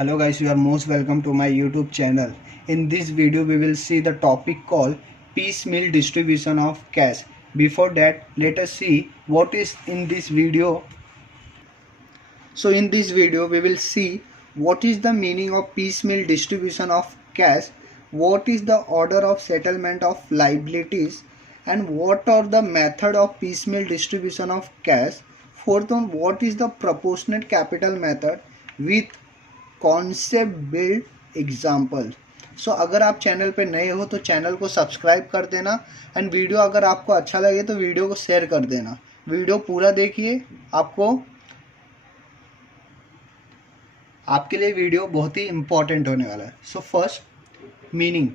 Hello guys, you are most welcome to my YouTube channel. In this video we will see the topic called piecemeal distribution of cash. Before that, let us see what is in this video. So in this video we will see what is the meaning of piecemeal distribution of cash, what is the order of settlement of liabilities, and what are the method of piecemeal distribution of cash. Fourth one, what is the proportionate capital method with concept build example. So अगर आप channel पे नए हो तो channel को subscribe कर देना and video अगर आपको अच्छा लगे तो वीडियो को शेयर कर देना. वीडियो पूरा देखिए, आपके लिए वीडियो बहुत ही इम्पोर्टेंट होने वाला है. So first meaning,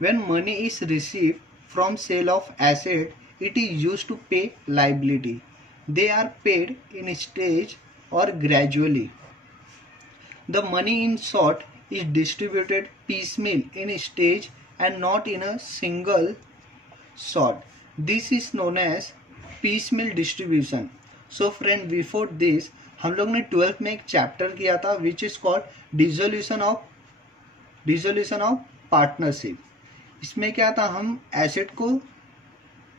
when money is receive from sale of asset it is used to pay liability. They are paid in stage or gradually. The money in short is distributed piecemeal in stage and not in a single shot. This is known as piecemeal distribution. So friend, before this हम लोग ने 12th में एक chapter किया था which is called dissolution of partnership. इसमें क्या था, हम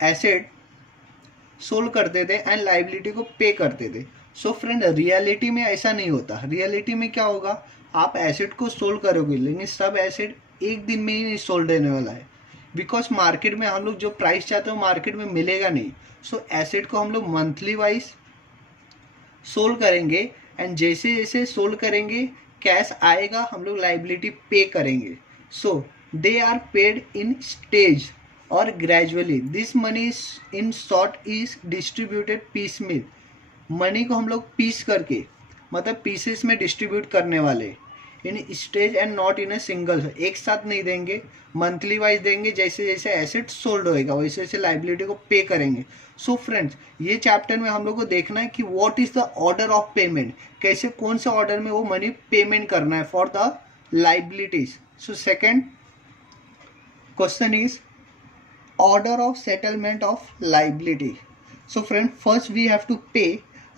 एसेट सोल्व करते थे एंड लाइबिलिटी को पे करते थे. सो फ्रेंड, रियलिटी में ऐसा नहीं होता. रियलिटी में क्या होगा, आप एसेट को सोल्व करोगे लेकिन सब एसेट एक दिन में ही नहीं सोल्व होने वाला है, बिकॉज मार्केट में हम लोग जो प्राइस चाहते हो मार्केट में मिलेगा नहीं. सो एसेट को हम लोग मंथली वाइज सोल्व करेंगे एंड जैसे जैसे सोल्व करेंगे कैश आएगा, हम लोग लाइबिलिटी पे करेंगे. So they are paid in stage or gradually. This money in short is distributed piecemeal. Money को हम लोग पीस करके, मतलब पीसेस में डिस्ट्रीब्यूट करने वाले, in stage and not in a single. एक साथ नहीं देंगे, मंथली वाइज देंगे. जैसे जैसे एसेट सोल्ड होएगा वैसे वैसे लाइबिलिटी को पे करेंगे. सो फ्रेंड्स, ये चैप्टर में हम लोग को देखना है कि what is the order of payment, कैसे कौन से ऑर्डर में वो मनी पेमेंट करना है for the liabilities. So second question is order of settlement of liability. So friend, first we have to pay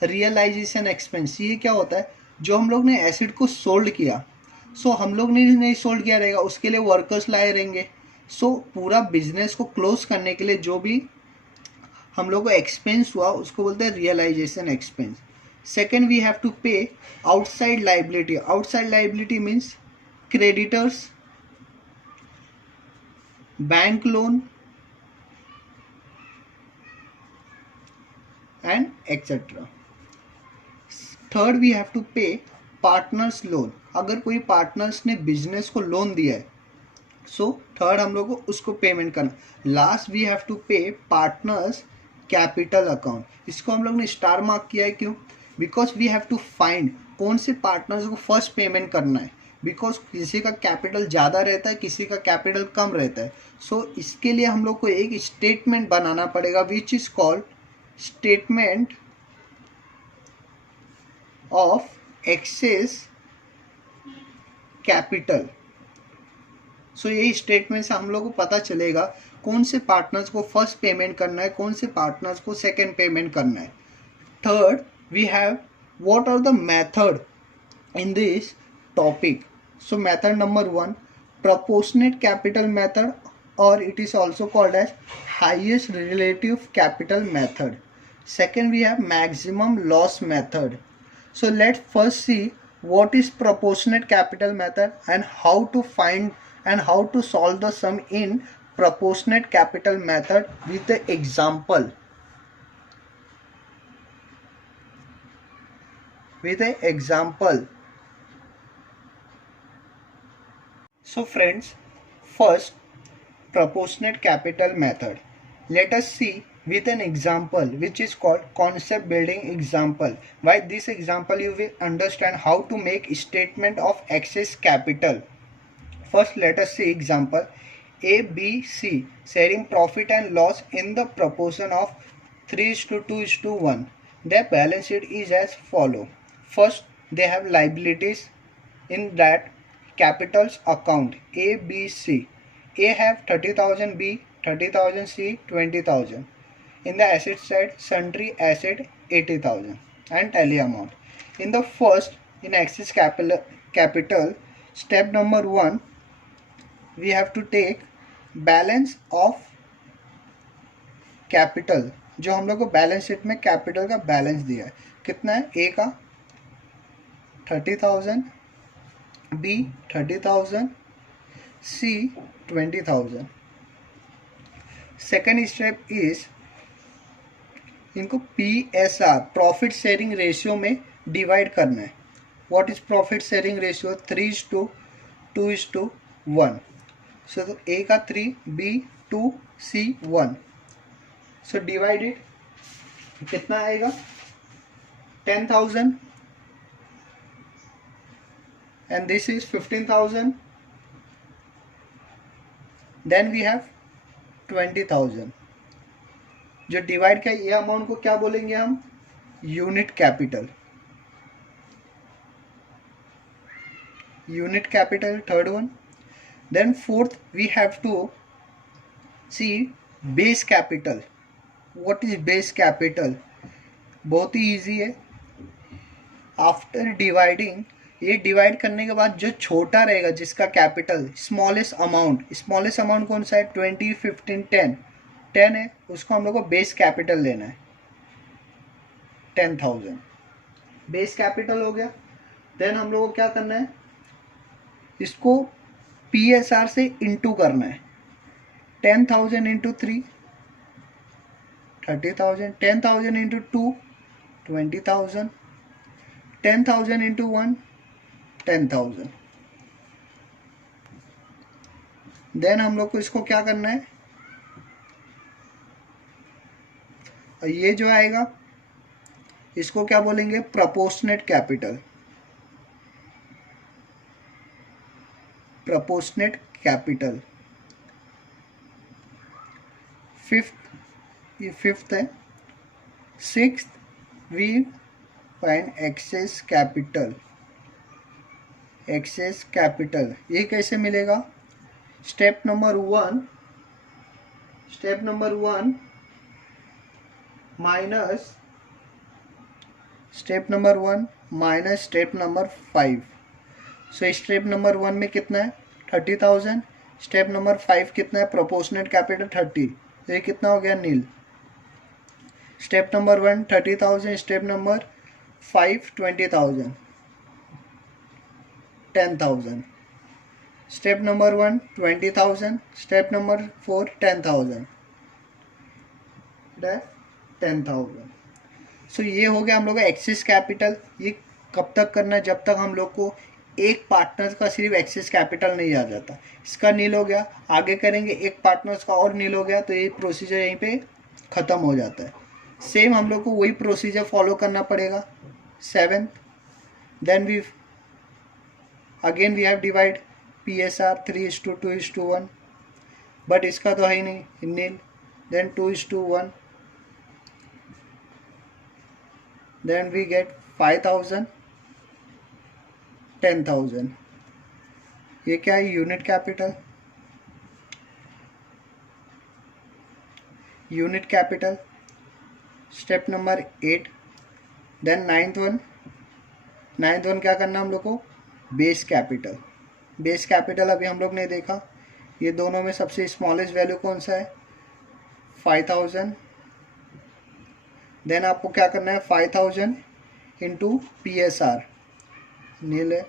realization expense. ये क्या होता है, जो हम लोग ने एसिड को सोल्ड किया, सो हम लोग ने नहीं सोल्ड किया रहेगा, उसके लिए वर्कर्स लाए रहेंगे. सो पूरा बिजनेस को क्लोज करने के लिए जो भी हम लोग को एक्सपेंस हुआ उसको बोलते हैं realization expense. Second, we have to pay outside liability. Outside liability means creditors, bank loan and etc. Third, we have to pay partners loan. अगर कोई पार्टनर्स ने बिजनेस को लोन दिया है, सो थर्ड हम लोग को उसको पेमेंट करना. Last, we have to pay partners capital account. इसको हम लोग ने स्टार मार्क किया है, क्यों? Because we have to find कौन से पार्टनर्स को फर्स्ट पेमेंट करना है, बिकॉज किसी का कैपिटल ज़्यादा रहता है, किसी का कैपिटल कम रहता है. सो इसके लिए हम लोग को एक स्टेटमेंट बनाना पड़ेगा which is called statement of excess capital. So यही स्टेटमेंट से हम लोग को पता चलेगा कौन से पार्टनर्स को फर्स्ट पेमेंट करना है, कौन से पार्टनर्स को सेकंड पेमेंट करना है. Third, we have what are the method in this topic. So method number 1, proportionate capital method, or it is also called as highest relative capital method. Second, we have maximum loss method. So let's first see what is proportionate capital method and how to find and how to solve the sum in proportionate capital method with the example. So friends, first, proportionate capital method. Let us see with an example which is called concept building example. By this example you will understand how to make statement of excess capital. First, let us see example. A, B, C sharing profit and loss in the proportion of 3:2:1. Their balance sheet is as follow. First, they have liabilities in that capitals account A, B, C. A have 30,000, B 30,000, C 20,000. In the asset side, sundry asset 80,000 and tally amount. In the first, in excess capital, step number 1, we have to take balance of capital. जो हम लोग को balance sheet में capital का balance दिया है कितना है, ए का 30,000, B 30,000, C 20,000. Second step is इनको PSR प्रॉफिट शेयरिंग रेशियो में डिवाइड करना है. What is profit sharing ratio? 3:2:1. So A का 3, बी 2, सी 1. सो डिवाइडेड कितना आएगा? 10,000 and this is 15,000. Then we have 20,000. जो डिवाइड का ये अमाउंट को क्या बोलेंगे हम? Unit capital. Unit capital third one. Then fourth we have to see base capital. What is base capital? बहुत ही इजी है. आफ्टर डिवाइडिंग, ये डिवाइड करने के बाद जो छोटा रहेगा जिसका कैपिटल, स्मॉलेस्ट अमाउंट कौन सा है? 20, 15, 10 है, उसको हम लोग को बेस कैपिटल लेना है. 10,000 बेस कैपिटल हो गया. देन हम लोग को क्या करना है? इसको PSR से इंटू करना है. 10,000 इंटू 3 30,000, 10,000 इंटू 2 20,000, 10,000 इंटू 1 10,000. देन हम लोग को इसको क्या करना है? और ये जो आएगा इसको क्या बोलेंगे? Proportionate capital. Proportionate capital. ये फिफ्थ है. Sixth we find excess capital. Excess capital ये कैसे मिलेगा? Step number 1 minus step number 5. So step number 1 में कितना है? 30,000. स्टेप नंबर 5 कितना है? Proportionate capital 30. तो ये कितना हो गया? Nil. Step number 1 30,000. Step number 5 20,000 10,000. Step number 1 20,000. Step number 4 10,000 10,000. So ये हो गया हम लोग का एक्सेस कैपिटल. ये कब तक करना है? जब तक हम लोग को एक पार्टनर का सिर्फ एक्सेस कैपिटल नहीं आ जाता. इसका नील हो गया, आगे करेंगे एक पार्टनर्स का और नील हो गया, तो ये प्रोसीजर यहीं पे ख़त्म हो जाता है. सेम हम लोग को वही प्रोसीजर फॉलो करना पड़ेगा. 7th then we again we have divide PSR 3:2:1, but इसका तो है ही नहीं, nil. Then 2:1. Then we get 5,000 10,000. ये क्या है? Unit capital. Unit capital. Step number 8. Then 9th one क्या करना हम लोग को? Base capital. बेस कैपिटल अभी हम लोग ने देखा. ये दोनों में सबसे स्मॉलेस्ट वैल्यू कौन सा है? 5,000. देन आपको क्या करना है? 5,000 इंटू PSR नील है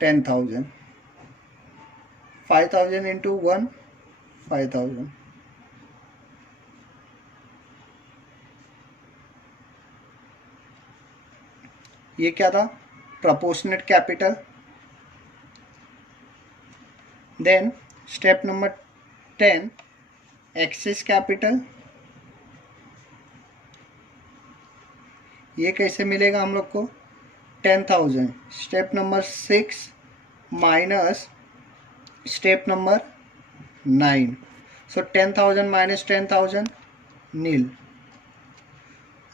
10,000. 5,000 इंटू 1 5,000. ये क्या था? Proportionate capital. Then step number 10 excess capital. ये कैसे मिलेगा हम लोग को? 10,000. Step number 6 minus step number 9. So 10,000 minus 10,000 nil.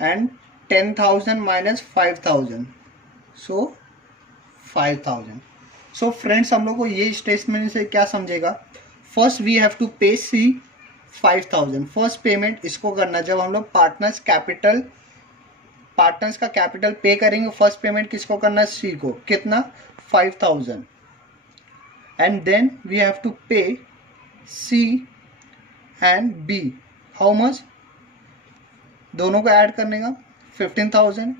And 10,000 minus 5,000 so 5,000. So friends हम लोग को ये स्टेटमेंट से क्या समझेगा? फर्स्ट वी हैव टू पे सी 5,000. फर्स्ट पेमेंट इसको करना. जब हम लोग पार्टनर्स का कैपिटल पे करेंगे, फर्स्ट पेमेंट किसको करना है? सी को. कितना? 5,000 and then we have to pay C and B. How much? दोनों को ऐड करने का 15,000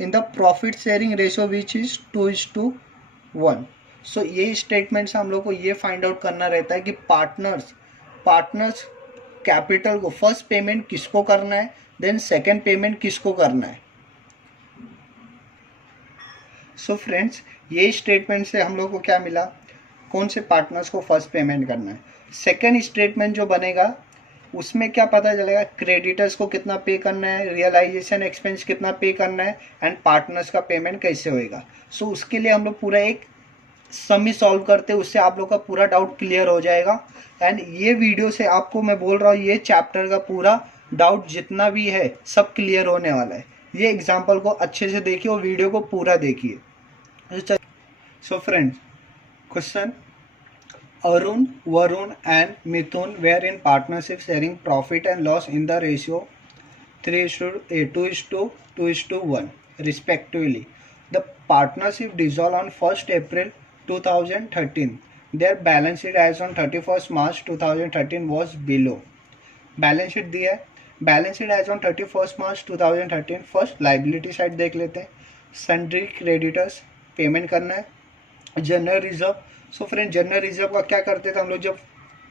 इन the profit sharing ratio which is 2:1. सो ये स्टेटमेंट से हम लोग को ये फाइंड आउट करना रहता है कि पार्टनर्स कैपिटल को फर्स्ट पेमेंट किसको करना है, देन सेकंड पेमेंट किसको करना है. सो फ्रेंड्स, ये स्टेटमेंट से हम लोग को क्या मिला, कौन से पार्टनर्स को फर्स्ट पेमेंट करना है. सेकंड स्टेटमेंट जो बनेगा उसमें क्या पता चलेगा, क्रेडिटर्स को कितना पे करना है, रियलाइजेशन एक्सपेंस कितना पे करना है एंड पार्टनर्स का पेमेंट कैसे होएगा. सो उसके लिए हम लोग पूरा एक समी सॉल्व करते हैं, उससे आप लोग का पूरा डाउट क्लियर हो जाएगा. एंड ये वीडियो से आपको मैं बोल रहा हूँ ये चैप्टर का पूरा डाउट जितना भी है सब क्लियर होने वाला है. ये एग्जाम्पल को अच्छे से देखिए और वीडियो को पूरा देखिए. So friends, question, Arun, Varun and Mithun were in partnership sharing profit and loss in the ratio 2:1 respectively. The partnership dissolved on 1st April 2013. Their balance sheet as on 31st March 2013 was below. Balance sheet दिया है. Balance sheet as on 31st March 2013. First liability side देख लेते हैं. Sundry creditors payment करना है. General reserve. So friend, general reserve का क्या करते थे हम लोग, जब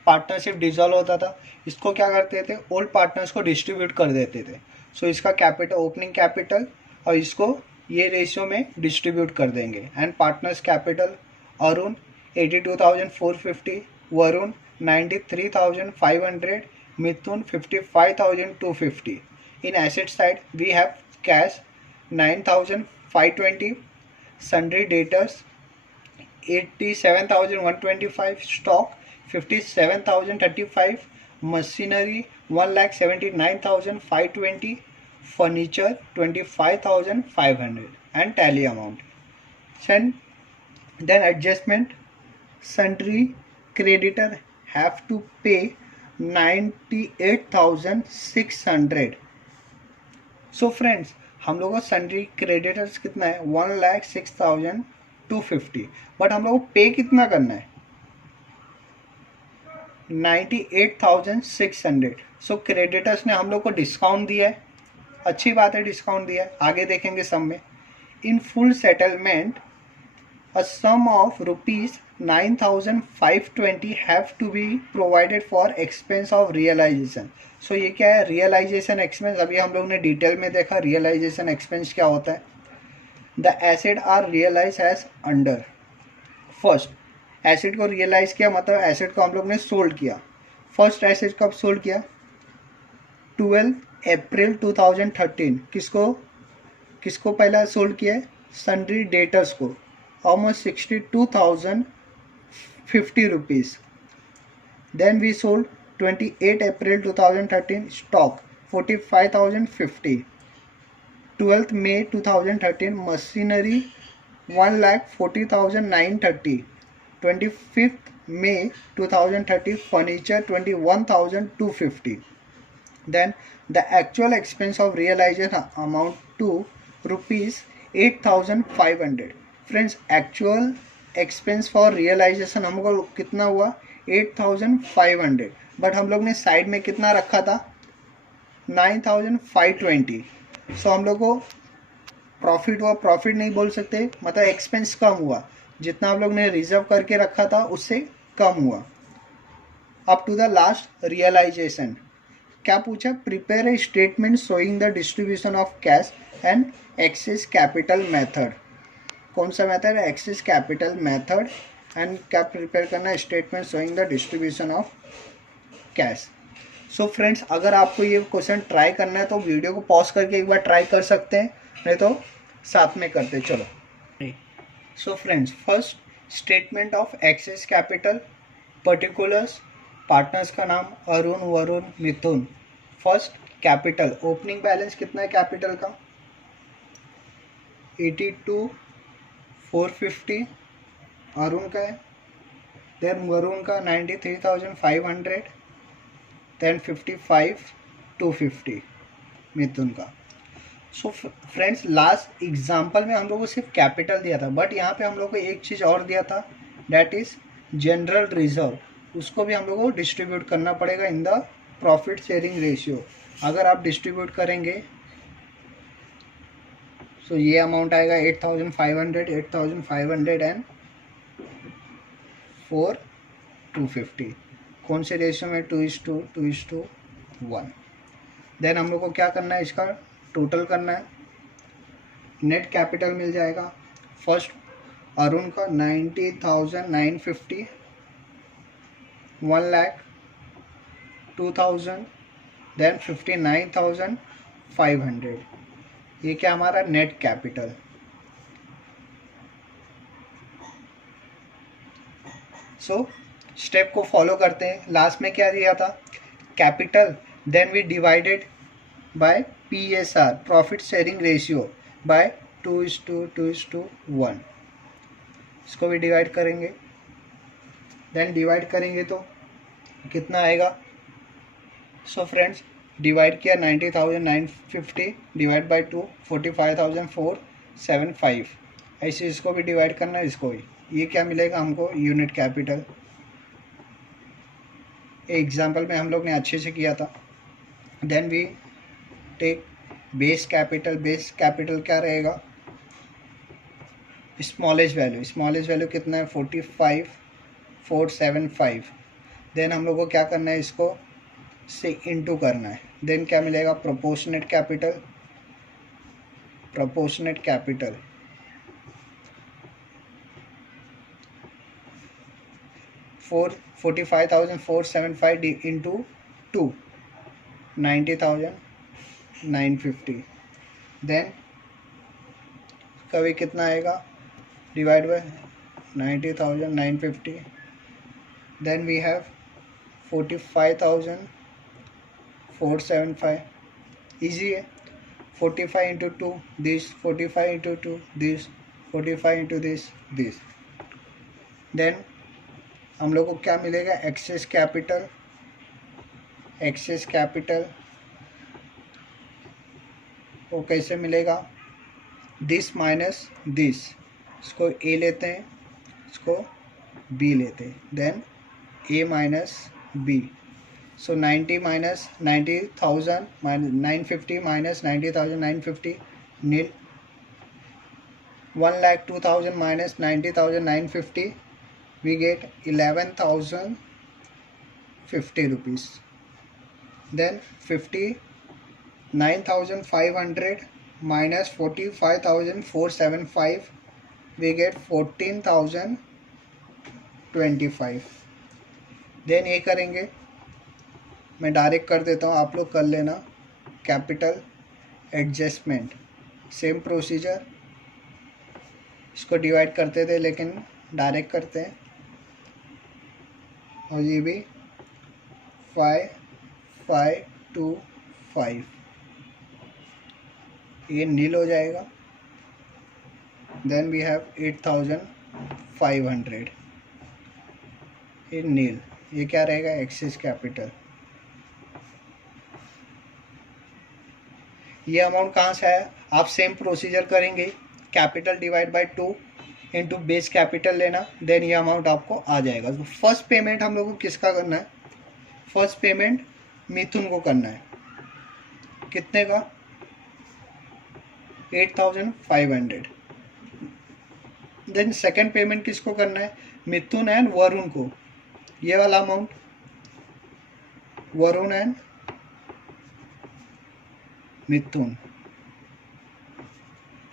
पार्टनरशिप डिसॉल्व होता था इसको क्या करते थे, ओल्ड पार्टनर्स को डिस्ट्रीब्यूट कर देते थे. सो इसका कैपिटल, ओपनिंग कैपिटल और इसको ये रेशियो में डिस्ट्रीब्यूट कर देंगे. And partners capital, Arun 82,450, Varun 93,500, Mithun 55,250. In asset side we have cash 9,520, sundry debtors 87,125, stock 57,035, machinery 1,79,520, furniture 25,500 and tally amount. Then adjustment, sundry creditor have to pay 98,600. So friends, हम लोगों को sundry creditors कितना है, 1,06,250. बट हम लोग को पे कितना करना है, 98,600. सो क्रेडिटर्स ने हम लोग को डिस्काउंट दिया है, अच्छी बात है, डिस्काउंट दिया है. आगे देखेंगे सम में. In full settlement a sum of ₹9,520 have to be provided for expense of realization. So ये क्या है, रियलाइजेशन एक्सपेंस. अभी हम लोग ने डिटेल में देखा रियलाइजेशन एक्सपेंस क्या होता है. The asset are realise as under. First asset को रियलाइज किया, मतलब एसेट को हम लोग ने सोल्ड किया. फर्स्ट एसेट कब सोल्ड किया, 12 अप्रैल 2013. किसको पहला सोल्ड किया है, सन्ड्री डेटर्स को, almost 62,050 rupees. Then we sold 28 April 2013 stock 45,050. 12th May 2013 machinery 1,40,930. 25th May 2030 furniture 21,250. Then the actual expense of realization amount to ₹8,500. Friends, actual expense for realization हमको कितना हुआ, 8,500. बट हम लोग ने साइड में कितना रखा था, 9,520. सो हम लोग को प्रॉफिट हुआ, प्रॉफिट नहीं बोल सकते, मतलब एक्सपेंस कम हुआ, जितना हम लोग ने रिजर्व करके रखा था उससे कम हुआ. Up to the last realisation. क्या पूछा, prepare a statement showing the distribution of cash and excess capital method. कौन सा मेथड है, एक्सेस कैपिटल मेथड. एंड क्या प्रिपेयर करना है, statement showing the distribution of cash. So friends, अगर आपको ये क्वेश्चन ट्राई करना है तो वीडियो को पॉज करके एक बार ट्राई कर सकते हैं, नहीं तो साथ में करते चलो. So friends, first statement of excess capital, particulars, partners का नाम Arun, Varun, Mithun. First capital, opening balance कितना है कैपिटल का, 82,450 अरुण का है. देन वरुण का 93,500. देन 55,250 मिथुन का. सो फ्रेंड्स लास्ट एग्जाम्पल में हम लोग को सिर्फ कैपिटल दिया था, बट यहाँ पे हम लोग को एक चीज़ और दिया था, डैट इज जनरल रिजर्व। उसको भी हम लोग को डिस्ट्रीब्यूट करना पड़ेगा इन द प्रॉफिट शेयरिंग रेशियो। अगर आप डिस्ट्रीब्यूट करेंगे सो ये अमाउंट आएगा 8,500, 8,500 एंड 4,250। कौन से रेशियो में? 2:1। देन हम लोग को क्या करना है, इसका टोटल करना है। नेट कैपिटल मिल जाएगा फर्स्ट अरुण का 90,950, 1,02,000, देन 59,500। ये क्या हमारा नेट कैपिटल। सो स्टेप को फॉलो करते हैं। लास्ट में क्या दिया था? Capital, then we divided by PSR, profit sharing ratio, by 2:1। इसको भी डिवाइड करेंगे। देन डिवाइड करेंगे तो कितना आएगा? सो फ्रेंड्स डिवाइड किया 90,950 डिवाइड बाय 2, 45,475। ऐसे इसको भी डिवाइड करना है, इसको भी। ये क्या मिलेगा हमको? Unit capital. एग्जाम्पल में हम लोग ने अच्छे से किया था। Then we take base capital. Base capital क्या रहेगा? Smallest value. स्मॉलेस्ट वैल्यू कितना है? 45,475। देन हम लोग को क्या करना है? इसको से इंटू करना है। देन क्या मिलेगा? Proportionate capital. Proportionate capital 45,475 into 2, 90,950। Then कभी कितना आएगा? Divide by 90,950। Then we have 45,475। Easy है। 45 into 2 this, 45 into 2 this, 45 into this. Then हम लोग को क्या मिलेगा? Access capital. एक्सेस कैपिटल वो कैसे मिलेगा? This minus this. इसको ए लेते हैं, इसको बी लेते हैं। Then A minus B. So 90 minus 90,000 minus 950 minus 90,950 nil. 1,02,000 minus 90,950 we get 11,050 rupees. Then 59,500 minus 45,475 we get 14,025. Then ये करेंगे, मैं डायरेक्ट कर देता हूँ, आप लोग कर लेना। Capital adjustment, same procedure. इसको डिवाइड करते थे लेकिन डायरेक्ट करते हैं। और ये भी 5,525 ये नील हो जाएगा। देन वी हैव 8,500 ये नील। ये क्या रहेगा? Access capital. ये अमाउंट कहाँ से आया? आप सेम प्रोसीजर करेंगे। Capital divide by 2 into base capital लेना। देन ये अमाउंट आपको आ जाएगा। तो फर्स्ट पेमेंट हम लोग को किसका करना है? फर्स्ट पेमेंट मिथुन को करना है। कितने का? 8,500। देन सेकंड पेमेंट किसको करना है? मिथुन एंड वरुण को। ये वाला amount Varun and Mithun.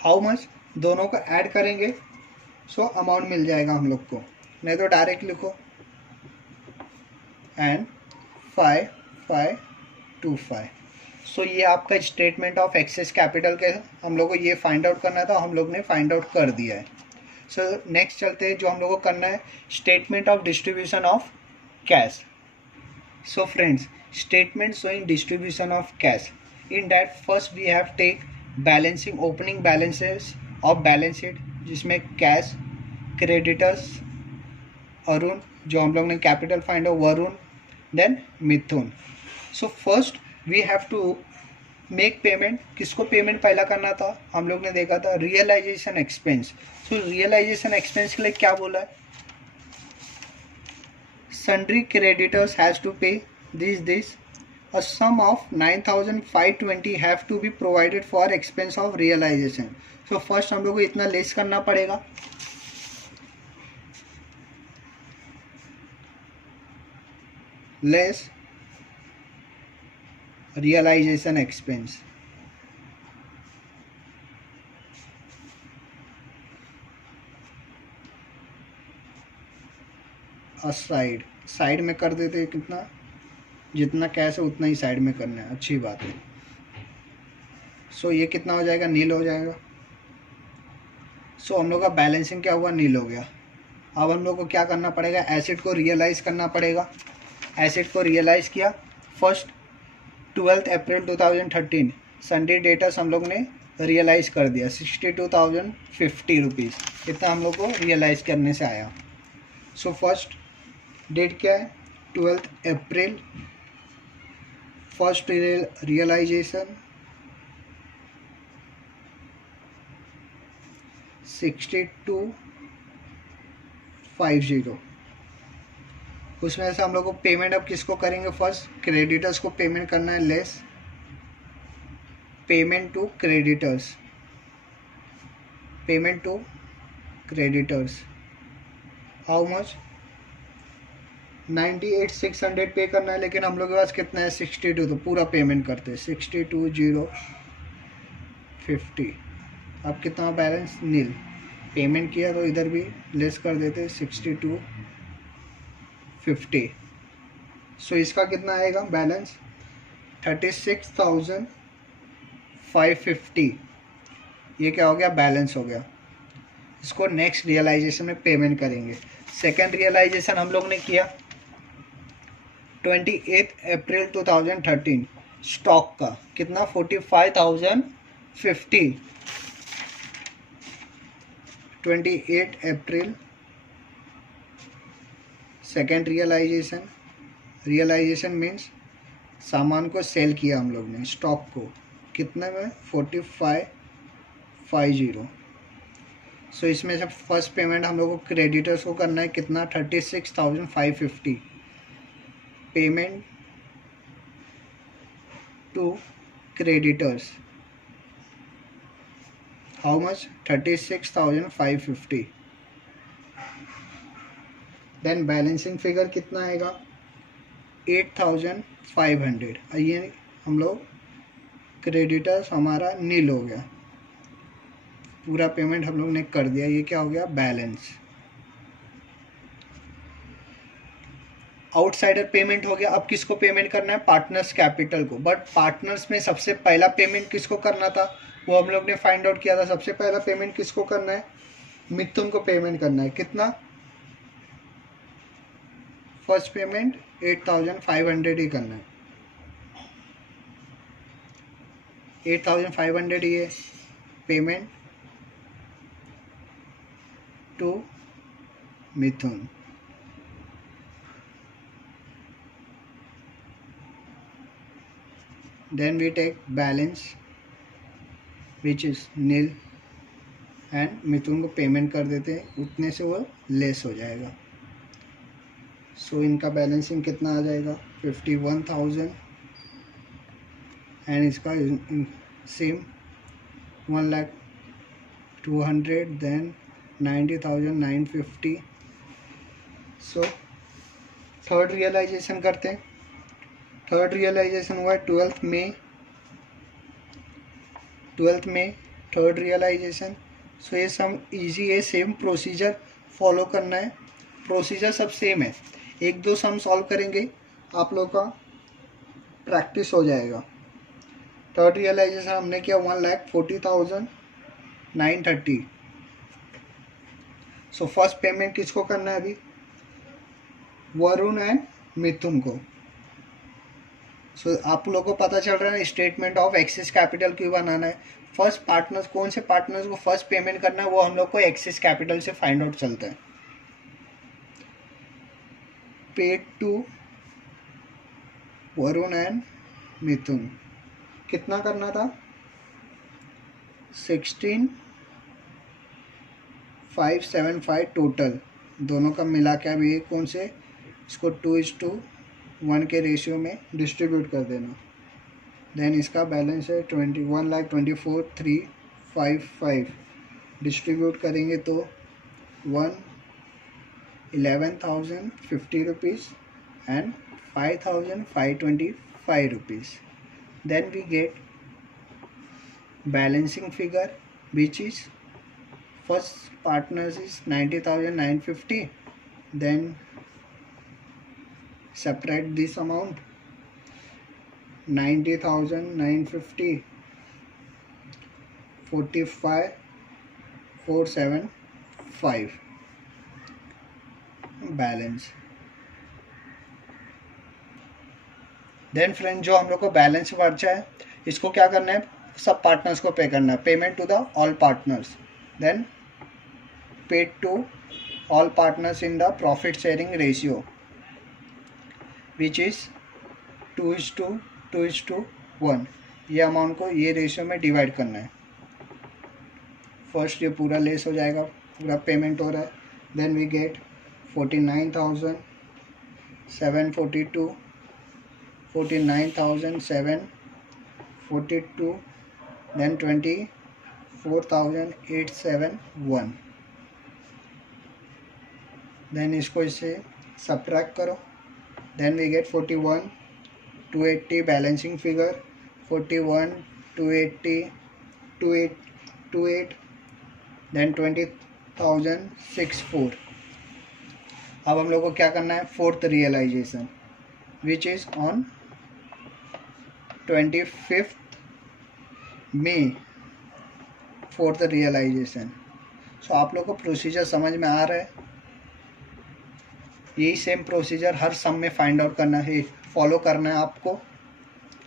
How much? दोनों को ऐड करेंगे सो अमाउंट मिल जाएगा हम लोग को। नहीं तो डायरेक्ट लिखो एंड 5,525। सो ये आपका स्टेटमेंट ऑफ एक्सेस कैपिटल के हम लोग को ये फाइंड आउट करना था, हम लोग ने फाइंड आउट कर दिया है। सो नेक्स्ट चलते हैं, जो हम लोग को करना है statement of distribution of cash. So friends, statement showing distribution of cash. In that first we have take balancing, opening balances of balance sheet, जिसमें कैश, क्रेडिटर्स अरुण, जो हम लोग ने capital find out Varun, then Mithun. So first we have to make payment, किसको payment पहला करना था, हम लोग ने देखा था realisation expense. So realisation expense के लिए क्या बोला है, sundry creditors has to pay this a sum of 9520 have to be provided for expense of realization। so first हम लोग को इतना लेस करना पड़ेगा, less realisation expense, side side में कर देते हैं, कितना, जितना कैश है उतना ही साइड में करना है, अच्छी बात है। सो ये कितना हो जाएगा, नील हो जाएगा। सो हम लोग का बैलेंसिंग क्या हुआ, नील हो गया। अब हम लोग को क्या करना पड़ेगा, एसेट को रियलाइज़ करना पड़ेगा। एसेट को रियलाइज़ किया फर्स्ट 12 अप्रैल 2013 संडे डेटस हम लोग ने रियलाइज़ कर दिया 62,050 रुपीज़, इतना हम लोग को रियलाइज़ करने से आया। सो फर्स्ट डेट क्या है, 12 अप्रैल, फर्स्ट रियलाइजेशन 6250। उसमें से हम लोग को पेमेंट अब किसको करेंगे, फर्स्ट क्रेडिटर्स को पेमेंट करना है, less payment to creditors, payment to creditors how much, 98,600 pay करना है, लेकिन हम लोग के पास कितना है 62, तो पूरा पेमेंट करते हैं 62,050। अब कितना बैलेंस, नील, पेमेंट किया तो इधर भी लेस कर देते 62,50। सो इसका कितना आएगा बैलेंस, 36,550। ये क्या हो गया, बैलेंस हो गया। इसको नेक्स्ट रियलाइजेशन में पेमेंट करेंगे। सेकेंड रियलाइजेशन हम लोग ने किया 28 अप्रैल 2013 स्टॉक का, कितना 45,050। 28 April second realisation, realisation means सामान को सेल किया हम लोग ने, स्टॉक को, कितने में 4550। सो इसमें से फर्स्ट पेमेंट हम लोग को क्रेडिटर्स को करना है, कितना 36,550 payment to creditors how much, 36,550। Then balancing figure कितना आएगा, 8,500। ये हम लोग क्रेडिटर्स हमारा नील हो गया, पूरा पेमेंट हम लोग ने कर दिया, ये क्या हो गया, बैलेंस। आउटसाइडर पेमेंट हो गया। अब किसको पेमेंट करना है, पार्टनर्स कैपिटल को। बट पार्टनर्स में सबसे पहला पेमेंट किसको करना था, वो हम लोग ने फाइंड आउट किया था। सबसे पहला पेमेंट किसको करना है, मिथुन को पेमेंट करना है, कितना, फर्स्ट पेमेंट 8,500 ही करना है, 8,500 ये payment to Mithun. then we take balance which is nil and Mithun को पेमेंट कर देते हैं, उतने से वो लेस हो जाएगा। सो इनका बैलेंसिंग कितना आ जाएगा, 51,000 एंड इसका same 1,02,000 then 90,950। So third realisation करते हैं। थर्ड रियलाइजेशन हुआ है 12 मई थर्ड रियलाइजेशन। सो ये सब इजी है, सेम प्रोसीजर फॉलो करना है, प्रोसीजर सब सेम है। एक दो सम सॉल्व करेंगे, आप लोग का प्रैक्टिस हो जाएगा। थर्ड रियलाइजेशन हमने किया 1,40,930। सो फर्स्ट पेमेंट किसको करना है अभी, वरुण एंड मिथुन को। सो आप लोगों को पता चल रहा है स्टेटमेंट ऑफ एक्सेस कैपिटल क्यों बनाना है। फर्स्ट पार्टनर्स, कौन से पार्टनर्स को फर्स्ट पेमेंट करना है वो हम लोग को एक्सेस कैपिटल से फाइंड आउट चलता है। पेड टू वरुण एंड मिथुन कितना करना था, 16,575 टोटल, दोनों का मिला के अब ये कौन से, इसको 2:1 के रेशियो में डिस्ट्रीब्यूट कर देना। देन इसका बैलेंस है 21,24,355, डिस्ट्रीब्यूट करेंगे तो 11,050 rupees and 5,525 rupees. Then we get balancing figure, which is first partners is 90,950, then subtract this amount 90,950, 45,475 बैलेंस। देन फ्रेंड जो हम लोग को बैलेंस बचा है इसको क्या करना है, सब पार्टनर्स को पे करना है, payment to the all partners. Then paid to all partners in the profit sharing ratio which is 2:1। ये अमाउंट को ये रेशियो में डिवाइड करना है। फर्स्ट ये पूरा लेस हो जाएगा, पूरा पेमेंट हो रहा है। Then we get 49,742, 49,742, then 24,871। Then इसको इससे सब्ट्रैक्ट करो। Then we get 41,280 balancing figure, 41,280, 28, then 20,064। अब हम लोग को क्या करना है, fourth realization which is on 25 May, fourth realization. So आप लोग को प्रोसीजर समझ में आ रहा है, यही सेम प्रोसीजर हर सम में फाइंड आउट करना है, फॉलो करना है आपको।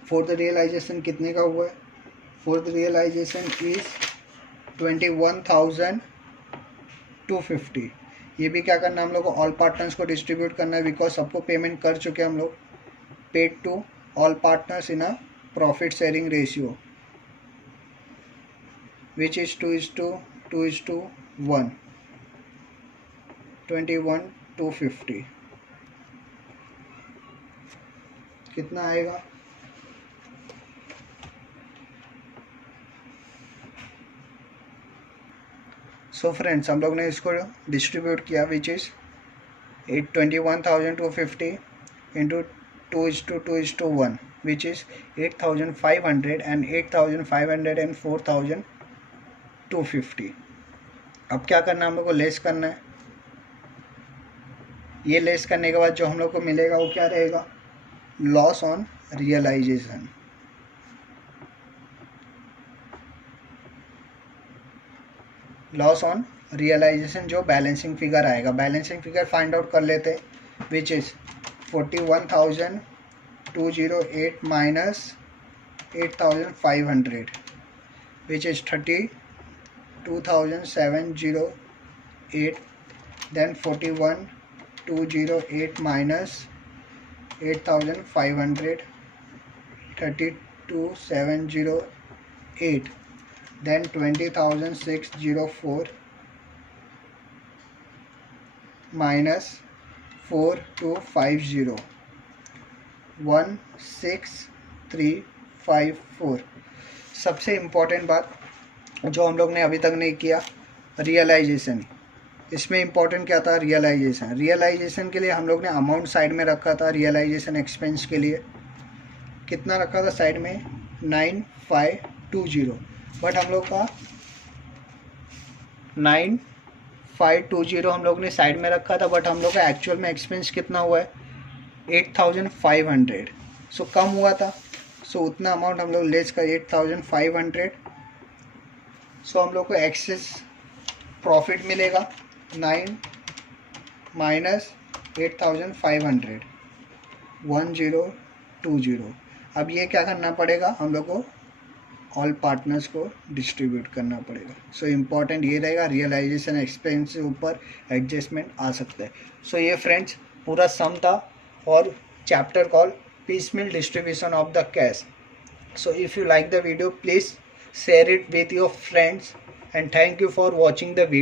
फोर्थ रियलाइजेशन कितने का हुआ है, फोर्थ रियलाइजेशन इज 21,250। ये भी क्या करना है हम लोग को, ऑल पार्टनर्स को डिस्ट्रीब्यूट करना है, बिकॉज सबको पेमेंट कर चुके हैं हम लोग। Paid to all partners in a profit sharing ratio which is 2:1, 21,250। कितना आएगा, सो फ्रेंड्स हम लोग ने इसको डिस्ट्रीब्यूट किया which is 21,250 into 2:1 which is 8,500 and 8,500 and 4,250। अब क्या करना है हम लोग को, लेस करना है। ये लेस करने के बाद जो हम लोग को मिलेगा वो क्या रहेगा, loss on realisation. Loss on realisation जो बैलेंसिंग फिगर आएगा, बैलेंसिंग फिगर फाइंड आउट कर लेते which is 41,208 minus 8,500 which is 32,708। Then 41,208 minus 8,500, 32,708। then 20,604 minus 4,250, 16,354। सबसे इम्पोर्टेंट बात जो हम लोग ने अभी तक नहीं किया, रियलाइजेशन। इसमें इम्पोर्टेंट क्या था, रियलाइजेशन। रियलाइजेशन के लिए हम लोग ने अमाउंट साइड में रखा था, रियलाइजेशन एक्सपेंस के लिए कितना रखा था साइड में, 9,520। बट हम लोग का 9,520 हम लोग ने साइड में रखा था, बट हम लोग का एक्चुअल में एक्सपेंस कितना हुआ है, 8,500। सो कम हुआ था, सो उतना अमाउंट हम लोग लेस कर 8,500। सो हम लोग को एक्सेस प्रॉफिट मिलेगा 9 माइनस 8,500, 1020। अब ये क्या करना पड़ेगा हम लोग को, ऑल पार्टनर्स को डिस्ट्रीब्यूट करना पड़ेगा। सो इम्पॉर्टेंट ये रहेगा, रियलाइजेशन एक्सपेंस से ऊपर एडजस्टमेंट आ सकता है। सो ये फ्रेंड्स पूरा सम था और chapter call piecemeal distribution of the cash. So if you like the video, please share it with your friends, and thank you for watching the video.